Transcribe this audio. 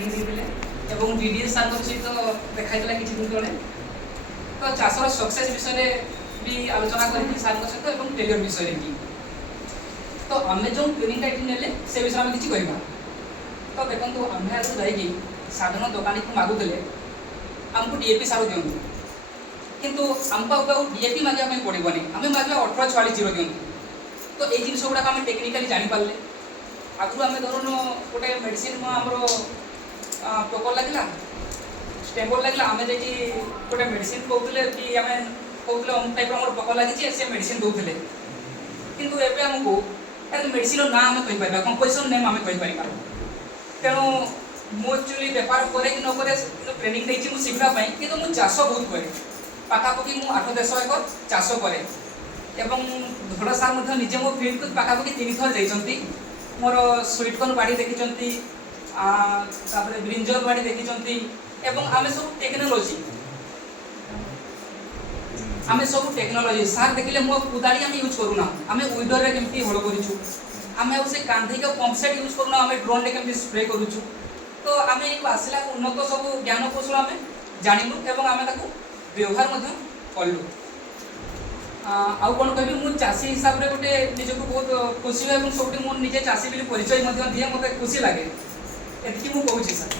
Training देते और DDS sir सहित देखाई किसी दिन तले तो चाषर सक्सेस विषय भी आलोचना करी सर सहित और फेलियर विषय भी तो आम जो ट्रेनिंग ने से विषय में किसी कहवा तो देखो आम आज जाकि साधारण दुकानी को मागुले आमको डीएपी सार दिखाँ किंतु आमको डीएपी मांगे पड़ोनी आम मांगे 18-46 दिखाँ तो ये जिन गुड़ाक आम टेक्निकाली जापारे आगु आम धरन गोटे मेडिसिन आमर पोक लगे स्टेबल लगे आम जा गोटे मेडिसिन कहते कि आम कहते अमुक टाइप पोक लगी से मेडिसिन दौले किंतु एवं आमको मेडिसिन ना आम कहीपर कंपोजिशन नेम आम कहीपर तेणु मु एक्चुअली बेपार करे कि नक ट्रेनिंग देखी मुझे शिखापी कि मुझे चाष बहुत कै पाखापाखि मुझे 8-10 एकर चाष कै धड़ सार निजे मो फील्ड को पाखापाखि 3 थर जाइंट मोर स्वीटकर्न बाड़ी देखी ब्रिंजल बाड़ी देखी आम सब टेक्नोलोजी सार देखिले मो कुदाड़ी आम यूज करूना आम उइडर रे केमती हल करूछु आम से कांधी के पंप सेट यूज करूना आम ड्रोन रे केमती स्प्रे करूछु तो आम आसला उन्नत सब ज्ञान कौशल आम जानलु और आम व्यवहार कलु आउ कौन कह मुझे चाषी हिसाब से गोटे निजक बहुत खुशी और सब मुझे चाषी परिचय दिए मत खुशी लगे ये मुझे कहूँ सर।